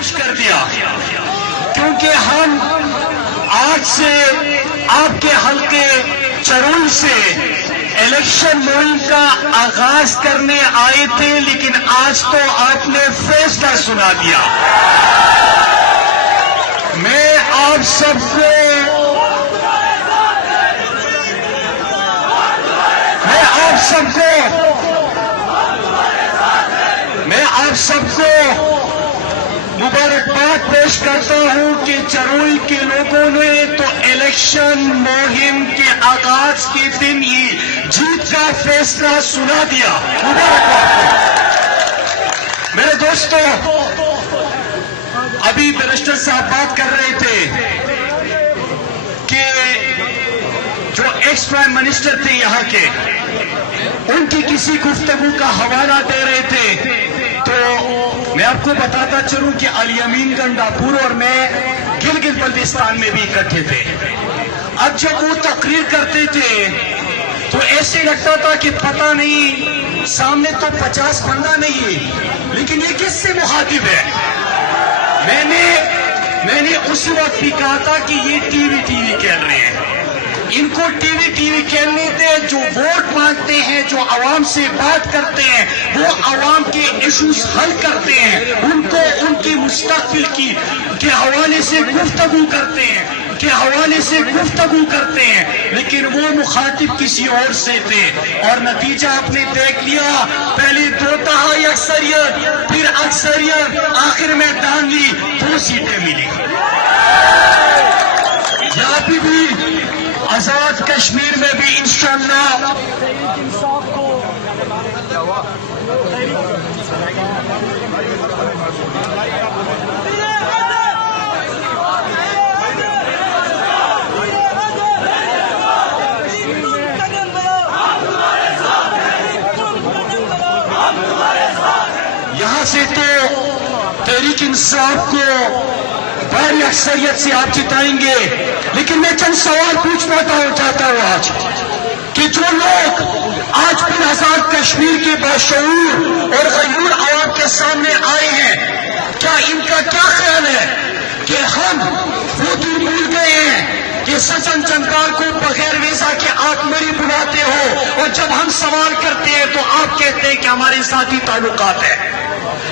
خوش کر دیا، کیونکہ ہم آج سے آپ کے حلقے چڑھوئی سے الیکشن مہم کا آغاز کرنے آئے تھے، لیکن آج تو آپ نے فیصلہ سنا دیا۔ میں آپ سب کو مبارکباد پیش کرتا ہوں کہ چڑھوئی کے لوگوں نے تو الیکشن مہم کے آغاز کے دن ہی جیت کا فیصلہ سنا دیا۔ مبارکباد۔ میرے دوستو، ابھی بیرسٹر صاحب بات کر رہے تھے کہ جو ایکس پرائم منسٹر تھے یہاں کے، ان کی کسی گفتگو کا حوالہ دے رہے تھے، تو میں آپ کو بتاتا چلوں کہ علی امین گنڈاپور اور میں گلگت بلتستان میں بھی اکٹھے تھے۔ اب جب وہ تقریر کرتے تھے تو ایسے لگتا تھا کہ پتہ نہیں سامنے تو 50 بندہ نہیں ہے، لیکن یہ کس سے مخاطب ہے؟ میں نے اس وقت بھی کہا تھا کہ یہ ٹی وی کھیل رہے ہیں، ان کو ٹی وی کھیلنے دے۔ جو ووٹ مانگتے ہیں، جو عوام سے بات کرتے ہیں، وہ عوام کے ایشوز حل کرتے ہیں، ان کو ان کی مستقبل کے حوالے سے گفتگو کرتے ہیں، لیکن وہ مخاطب کسی اور سے تھے، اور نتیجہ آپ نے دیکھ لیا۔ پہلے 2 تہائی اکثریت، پھر اکثریت، آخر میں دانوی 2 سیٹیں ملی۔ یہاں پہ بھی آزاد کشمیر میں بھی انشاءاللہ یہاں سے تو تحریک انصاف کو بڑی اکثریت سے آپ جتائیں گے، لیکن میں چند سوال پوچھنا چاہتا ہوں آج کہ جو لوگ آج بھی آزاد کشمیر کے باشعور اور غیور عوام کے سامنے آئے ہیں، کیا ان کا کیا خیال ہے کہ ہم وہ دن بھول گئے ہیں کہ سچن چندار کو بغیر ویزا کے آپ مری بلاتے ہو، اور جب ہم سوال کرتے ہیں تو آپ کہتے ہیں کہ ہمارے ساتھی تعلقات ہیں؟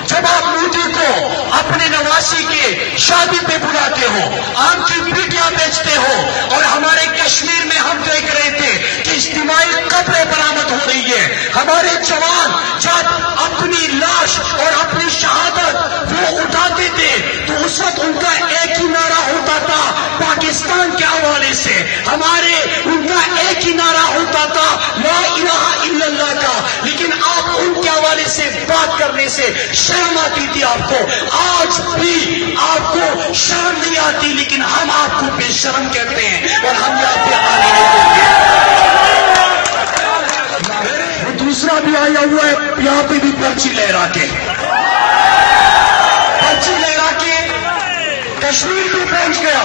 جب آپ مودی کو اپنے نواسی کے شادی پہ بلاتے ہو، آم کی پیٹیاں بیچتے ہو، اور ہمارے کشمیر میں ہم دیکھ رہے تھے کہ اجتماعی قبریں برآمد ہو رہی ہے، ہمارے جوان جب اپنی لاش اور اپنی شہادت وہ اٹھاتے تھے تو اس وقت ان کا ایک ہی نعرہ ہوتا تھا پاکستان کے حوالے سے، ان کا ایک ہی نعرہ ہوتا تھا لا الہ الا اللہ کا، لیکن آپ ان کے حوالے سے بات کرنے سے شرم آتی تھی آپ کو۔ آج بھی آپ کو شرم نہیں آتی، لیکن ہم آپ کو بے شرم کہتے ہیں، اور ہم یہاں پہ آنے نہیں دیں گے۔ دوسرا بھی آیا ہوا ہے یہاں پہ بھی پرچی لہرا کے کشمیر بھی پہنچ گیا۔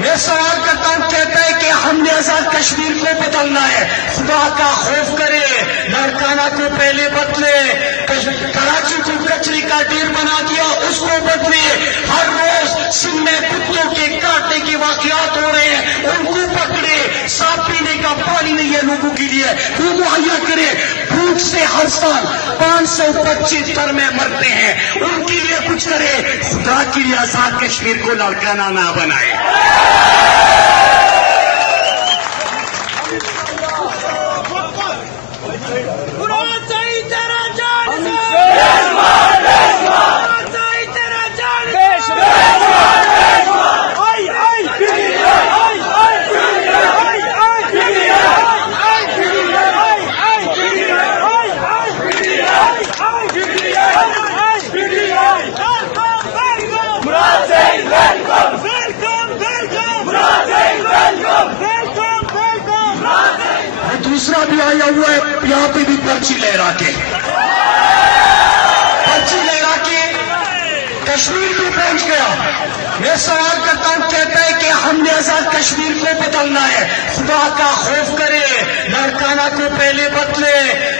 میں سوال کرتا ہوں، کہتا ہے کہ ہم نے آزاد کشمیر کو بدلنا ہے، خدا کا خوف کرے، لاڑکانہ کو پہلے بدلے، کراچی کو کچری کا ڈھیر بنا دیا اس کو بدلے، ہر روز سندھ میں کتوں کے کاٹنے کے واقعات ہو رہے ہیں ان کو پکڑے، صاف پینے کا پانی نہیں ہے لوگوں کے لیے وہ مہیا کرے، بھوک سے ہر سال 500 بچے در میں مرتے ہیں ان کے لیے کچھ کرے، خدا کے لیے آزاد کشمیر کو لاڑکانہ نہ بنائے۔ دوسرا بھی آیا ہوا ہے یہاں پہ بھی پرچی لہرا کے کشمیر بھی پہنچ گیا۔ میں سوال کرتا ہوں، کہتا ہے کہ ہم نے آزاد کشمیر کو بدلنا ہے، خدا کا خوف کرے، لاڑکانہ کو پہلے بدلے،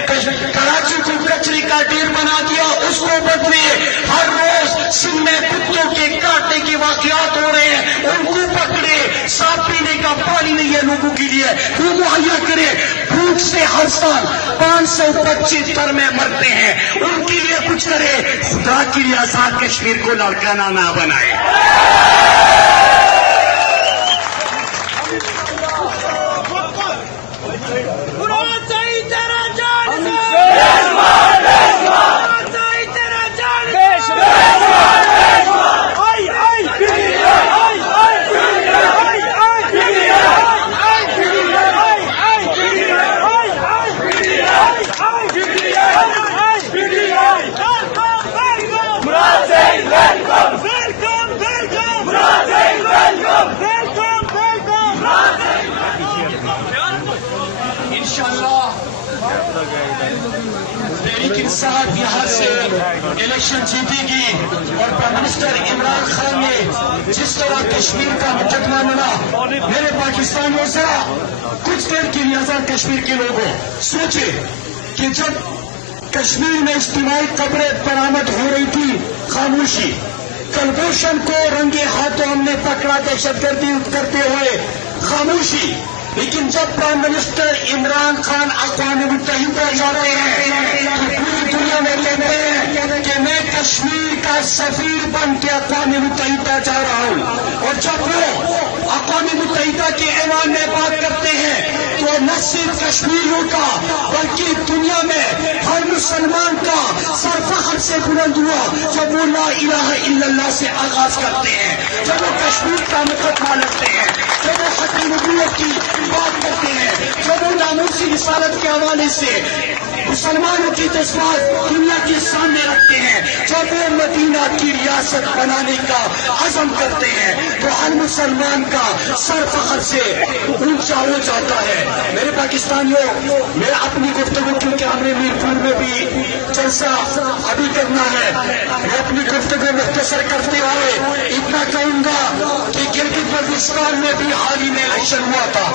کراچی کو کچری کا ڈھیر بنا دیا اس کو بدلے، ہر روز سندھ میں کتوں کے کاٹنے کے واقعات ہو رہے ہیں، ان کو پکڑے، صاف پینے کا پانی نہیں ہے لوگوں کے لیے، وہ مہیا کرے۔ بھوک سے ہر سال 500 بچے در میں مرتے ہیں، ان کے لیے کچھ کرے۔ خدا کے لیے آزاد کشمیر کو لڑکانہ نہ بنائے۔ تحریک انصاف یہاں سے الیکشن جیتے گی، اور پرائم منسٹر عمران خان نے جس طرح کشمیر کا مقدمہ لڑا، میرے پاکستانیوں ذرا کچھ دیر کے لیے آزاد کشمیر کے لوگوں سوچے کہ جب کشمیر میں اجتماعی قبریں برآمد ہو رہی تھی، خاموشی، کلبھوشن کو رنگے ہاتھوں ہم نے پکڑا دہشت گردی کرتے ہوئے، خاموشی، لیکن جب پرائم منسٹر عمران خان اقوام متحدہ جا رہے ہیں تو پوری دنیا میں کہتے ہیں کہ میں کشمیر کا سفیر بن کے اقوام متحدہ جا رہا ہوں، اور جب وہ اقوام متحدہ کے ایوان میں بات کرتے ہیں تو نہ صرف کشمیریوں کا بلکہ دنیا میں ہر مسلمان کا سر فخر سے بلند ہوا جب وہ لا الہ الا اللہ سے آغاز کرتے ہیں، جب وہ کشمیر کا مقدمہ لڑتے ہیں، جب وہ ختم نبوت کی بات کرتے ہیں، جب وہ ناموسی رسالت کے حوالے سے مسلمانوں کی جذبات دنیا کے سامنے رکھتے ہیں، جب وہ مدینہ کی ریاست بنانے کا عزم کرتے ہیں تو ہر مسلمان کا سر فخر سے اونچا ہو جاتا ہے۔ میرے پاکستانیوں، میں اپنی گفتگو کیونکہ ہم نے میرپور میں بھی جلسہ ابھی کرنا ہے، میں اپنی گفتگو مختصر کرتے ہوئے اتنا کہوں گا کہ گلگت بلتستان میں بھی حال ہی میں الیکشن ہوا تھا،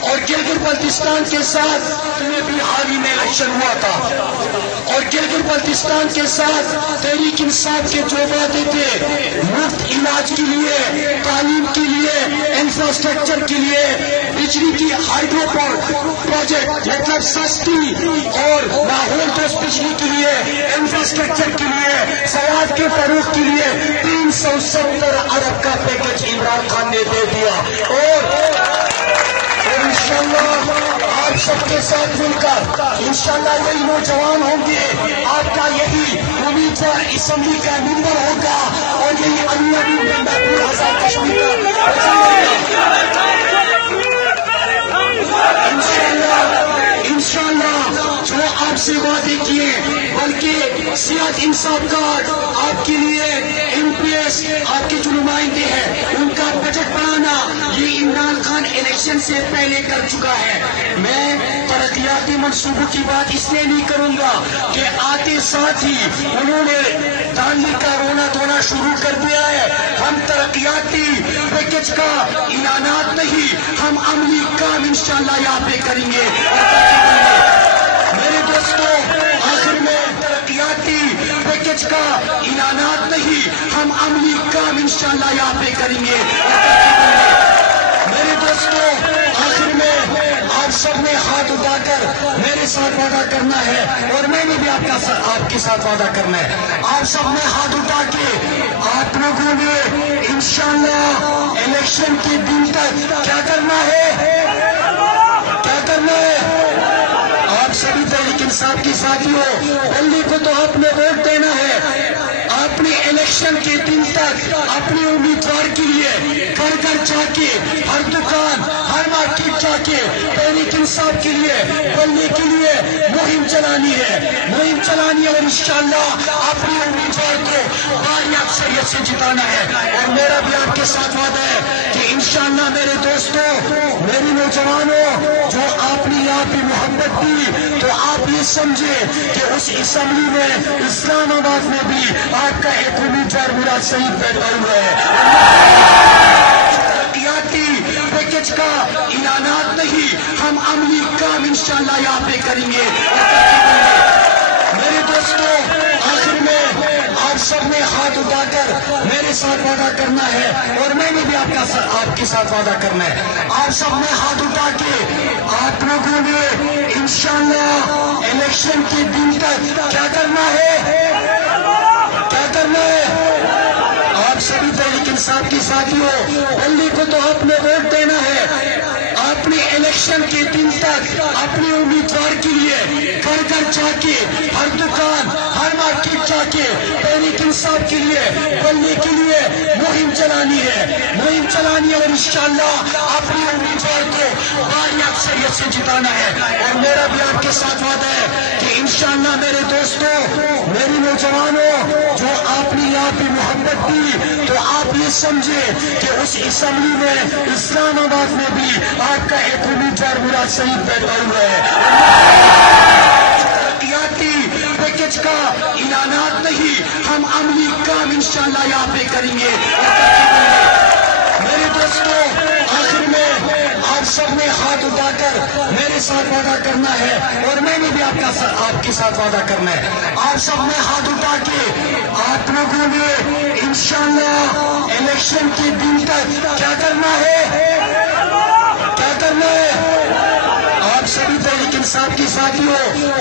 اور گلگت بلتستان کے ساتھ میں بھی حال ہی میں الیکشن ہوا تھا، اور گلگت بلتستان کے ساتھ تحریک انصاف کے جو وعدے تھے، مفت علاج کے لیے، تعلیم کے لیے، انفراسٹرکچر کے لیے، بجلی کی ہائیڈرو پروجیکٹ مطلب سستی اور ماحول دوست بجلی کے لیے، انفراسٹرکچر کے لیے، زراعت کے فروغ کے لیے 370 ارب کا پیکج عمران خان نے دے دیا، اور انشاءاللہ آپ سب کے ساتھ مل کر انشاءاللہ یہی نوجوان ہوں گے، آپ کا یہی امیدوار اسمبلی کا ممبر ہوگا، اور یہی امین محبوب آزاد کشمیر کا انشاءاللہ جو آپ سے وعدے کیے، بلکہ سیاحت انصاف کارڈ آپ کے لیے ایم پی ایس آپ کے جو نمائندے ہیں ان کا بجٹ بڑھانا، یہ عمران خان الیکشن سے پہلے کر چکا ہے۔ میں ترقیاتی منصوبوں کی بات اس لیے نہیں کروں گا کہ آتے ساتھ ہی انہوں نے دانلی کا رونا دھونا شروع کر دیا ہے۔ ہم ترقیاتی پیکج کا اعلانات نہیں، ہم عملی کام انشاءاللہ یہاں پہ کریں گے۔ میرے دوستوں، آخر میں ترقیاتی پیکج کا اعلانات نہیں، ہم عملی کام انشاءاللہ یہاں پہ کریں گے۔ میرے دوستوں، آخر میں آپ سب نے ہاتھ اٹھا کر میرے ساتھ وعدہ کرنا ہے، اور میں نے بھی آپ کے ساتھ وعدہ کرنا ہے۔ آپ سب نے ہاتھ اٹھا کے آپ لوگوں نے انشاءاللہ الیکشن کے دن تک کیا کرنا ہے، کیا کرنا ہے؟ آپ سبھی تحریک انصاف کے ساتھیوں، دلی کو تو آپ نے ووٹ دینا ہے، آپ نے الیکشن کے دن تک اپنے امیدوار کے لیے گھر گھر جا کے، ہر دکان، ہر مارکیٹ جا کے تحریک انصاف کے لیے بننے کے لیے مہم چلانی ہے، مہم چلانی ہے، اور انشاءاللہ اپنے امیدوار کو بھاری اکثریت سے جتانا ہے۔ اور میرا بھی آپ کے ساتھ وعدہ ہے کہ انشاءاللہ میرے دوستوں، میری نوجوانوں، جو آپ نے یہاں پہ محبت دی تو آپ یہ سمجھے کہ اس اسمبلی میں اسلام آباد میں بھی آپ کا ایک امیدوار مراد سعید بیٹھا ہوا ہے۔ ترقیاتی پیکج کا اعلانات نہیں، ہم عملی کام انشاءاللہ یہاں پہ کریں گے۔ میرے دوستوں، آخر میں آپ سب نے ہاتھ اٹھا کر میرے ساتھ وعدہ کرنا ہے اور میں نے بھی آپ کے ساتھ وعدہ کرنا ہے. آپ سب نے ہاتھ اٹھا کے آپ لوگوں نے انشاءاللہ الیکشن کے دن تک کیا کرنا ہے؟ کیا کرنا ہے؟ آپ سبھی تحریک انصاف کے ساتھیوں، دلی کو تو آپ نے ووٹ دینا ہے. آپ نے الیکشن کے دن تک اپنے امیدوار کے لیے گھر گھر جا کے، ہر دکان، ہر مارکیٹ جا کے تحریک انصاف کے لیے، دلی کے لیے مہم چلانی ہے. مہم چلانی ہے اور انشاءاللہ اپنے امیدوار کو بھاری اکثریت سے جتانا ہے. اور میرا بھی آپ کے ساتھ وعدہ ہے کہ انشاءاللہ میرے دوستوں، میری نوجوانوں، جو آپ نے یہاں پہ محبت دی تو آپ یہ سمجھے کہ اس اسمبلی میں اسلام آباد میں بھی آپ کا ایک امیدوار مراد سعید بیٹھا ہوا ہے. ترقیاتی پیکج کا اعلانات نہیں، ہم عملی کام انشاءاللہ یہاں پہ کریں گے. میرے دوستوں، آخر میں آپ سب نے ہاتھ اٹھا کر میرے ساتھ وعدہ کرنا ہے اور میں نے بھی آپ کے ساتھ وعدہ کرنا ہے. آپ سب نے ہاتھ اٹھا کے آپ لوگوں نے انشاءاللہ الیکشن کے دن تک کیا کرنا ہے؟ کیا کرنا ہے؟ آپ سبھی تحریک انصاف کے ساتھیوں،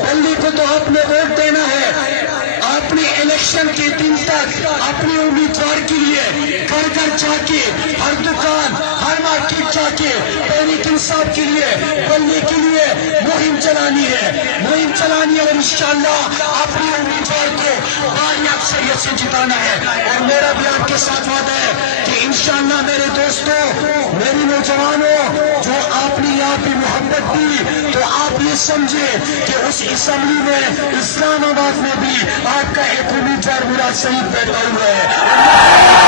دلی کو تو آپ نے ووٹ دینا ہے. آپ نے الیکشن کے دن تک اپنے امیدوار کے لیے گھر گھر جا کے، ہر دکان، ہر مارکیٹ جا کے تحریک انصاف کے لیے، دلی کے لیے مہم چلانی ہے. مہم چلانی ہے اور انشاءاللہ اپنے امیدوار کو بھاری اکثریت سے جتانا ہے. اور میرا بھی آپ کے ساتھ وعدہ ہے کہ انشاءاللہ میرے دوستوں، میری نوجوانوں، جو آپ نے یہاں پہ محبت دی تو آپ یہ سمجھے کہ اس اسمبلی میں اسلام آباد میں بھی آپ کا ایک امیدوار مراد سعید بیٹھا ہوا ہے.